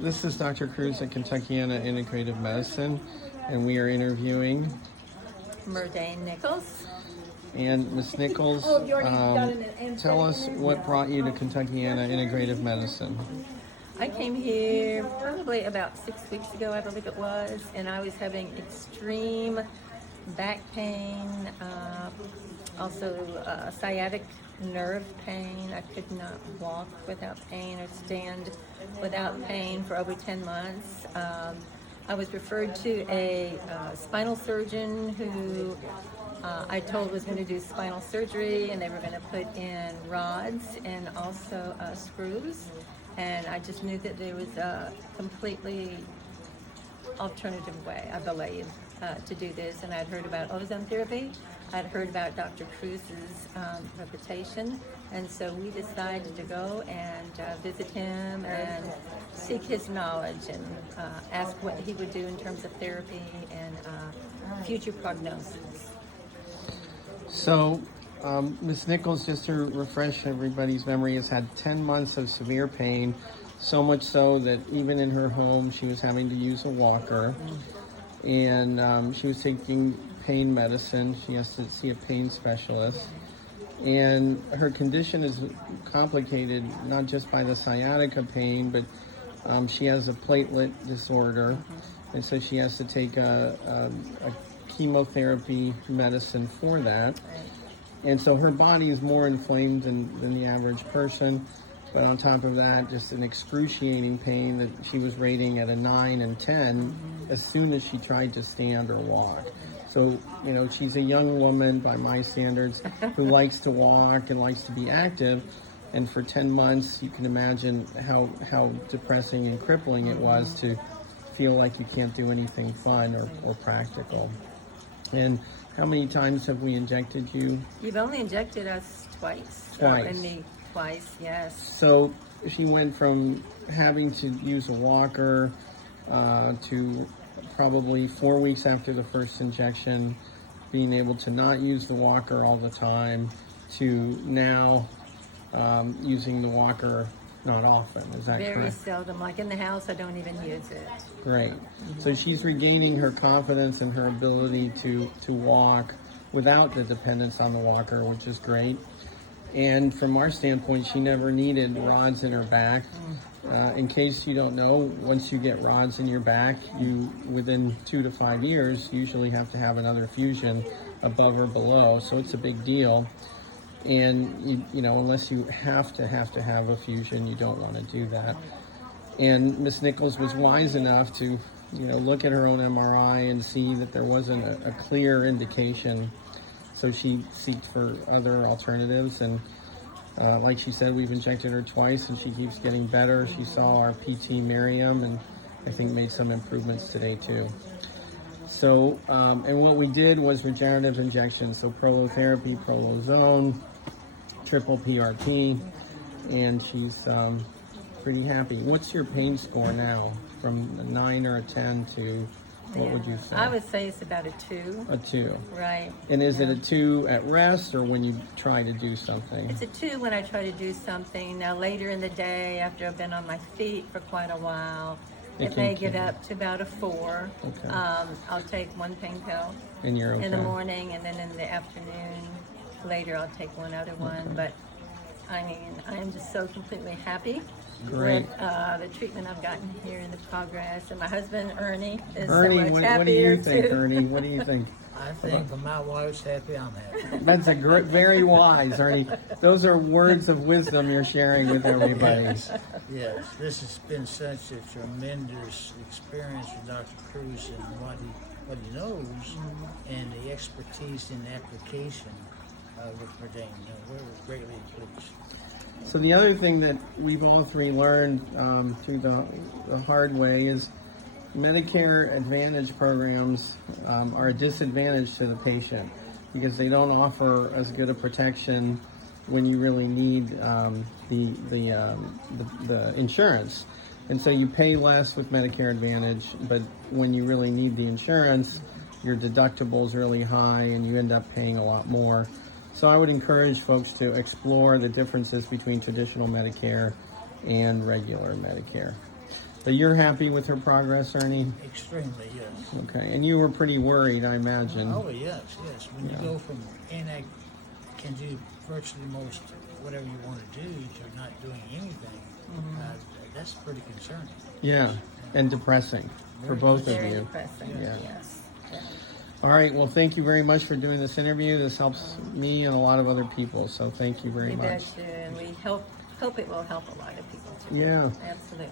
This is Dr. Cruz at Kentuckiana Integrative Medicine, and we are interviewing Murdane Nichols. And Ms. Nichols, tell us what brought you to Kentuckiana Integrative Medicine. I came here probably about 6 weeks ago, I believe it was, and I was having extreme back pain, also sciatic nerve pain. I could not walk without pain or stand without pain for over 10 months. I was referred to a spinal surgeon who I told was going to do spinal surgery, and they were going to put in rods and also screws. And I just knew that there was a completely alternative way, I believe, to do this. And I'd heard about ozone therapy. I'd heard about Dr. Cruz's reputation. And so we decided to go and visit him and seek his knowledge and ask what he would do in terms of therapy and future prognosis. So, Ms. Nichols, just to refresh everybody's memory, has had 10 months of severe pain, so much so that even in her home she was having to use a walker. And she was taking pain medicine. She has to see a pain specialist. And her condition is complicated not just by the sciatica pain, but she has a platelet disorder. And so she has to take a chemotherapy medicine for that. And so her body is more inflamed than the average person. But on top of that, just an excruciating pain that she was rating at a 9 and 10 as soon as she tried to stand or walk. So, you know, she's a young woman by my standards who likes to walk and likes to be active. And for 10 months, you can imagine how depressing and crippling it was to feel like you can't do anything fun or practical. And how many times have we injected you? You've only injected us twice. Twice. And me twice, yes. So she went from having to use a walker to probably 4 weeks after the first injection, being able to not use the walker all the time, to now using the walker not often. Is that correct? Very seldom. Like in the house, I don't even use it. Great. So she's regaining her confidence and her ability to walk without the dependence on the walker, which is great. And from our standpoint, she never needed rods in her back. In case you don't know, once you get rods in your back, you, within 2 to 5 years, usually have to have another fusion above or below. So it's a big deal. And you know, unless you have to have a fusion, you don't want to do that. And Miss Nichols was wise enough to, you know, look at her own MRI and see that there wasn't a clear indication. So she sought for other alternatives, and like she said, we've injected her twice and she keeps getting better. She saw our PT Miriam and I think made some improvements today too. So, and what we did was regenerative injections, so prolotherapy, prolozone, triple PRP, and she's pretty happy. What's your pain score now, from a 9 or a 10 to, what would you say? I would say it's about a 2. A 2. Right. And is it a 2 at rest or when you try to do something? It's a 2 when I try to do something. Now later in the day, after I've been on my feet for quite a while, it may get up to about a 4. Okay. I'll take one pain pill And you're okay? in the morning, and then in the afternoon, later I'll take one other one. Okay. But I mean, I am just so completely happy Great. with the treatment I've gotten here in the progress. And my husband, Ernie, is Ernie, so much what do happier you think, too. Ernie? What do you think? I think when my wife's happy, I'm happy. That's a great, very wise, Ernie. Those are words of wisdom you're sharing with everybody. Yes, this has been such a tremendous experience with Dr. Cruz and what he knows, and the expertise in application with Murdane. We're greatly pleased. So the other thing that we've all three learned through the hard way is Medicare Advantage programs are a disadvantage to the patient because they don't offer as good a protection when you really need the insurance. And so you pay less with Medicare Advantage, but when you really need the insurance, your deductible is really high and you end up paying a lot more. So I would encourage folks to explore the differences between traditional Medicare and regular Medicare. But you're happy with her progress, Ernie? Extremely, yes. Okay, and you were pretty worried, I imagine. Oh, yes, yes. When you go from Anak can do virtually most whatever you want to do to not doing anything, that's pretty concerning. Yeah, and depressing for both of Very you. depressing, Yeah. yes. Yeah. All right, well, thank you very much for doing this interview. This helps me and a lot of other people, so thank you very We much. bet you, and we hope it will help a lot of people too. Yeah. Absolutely.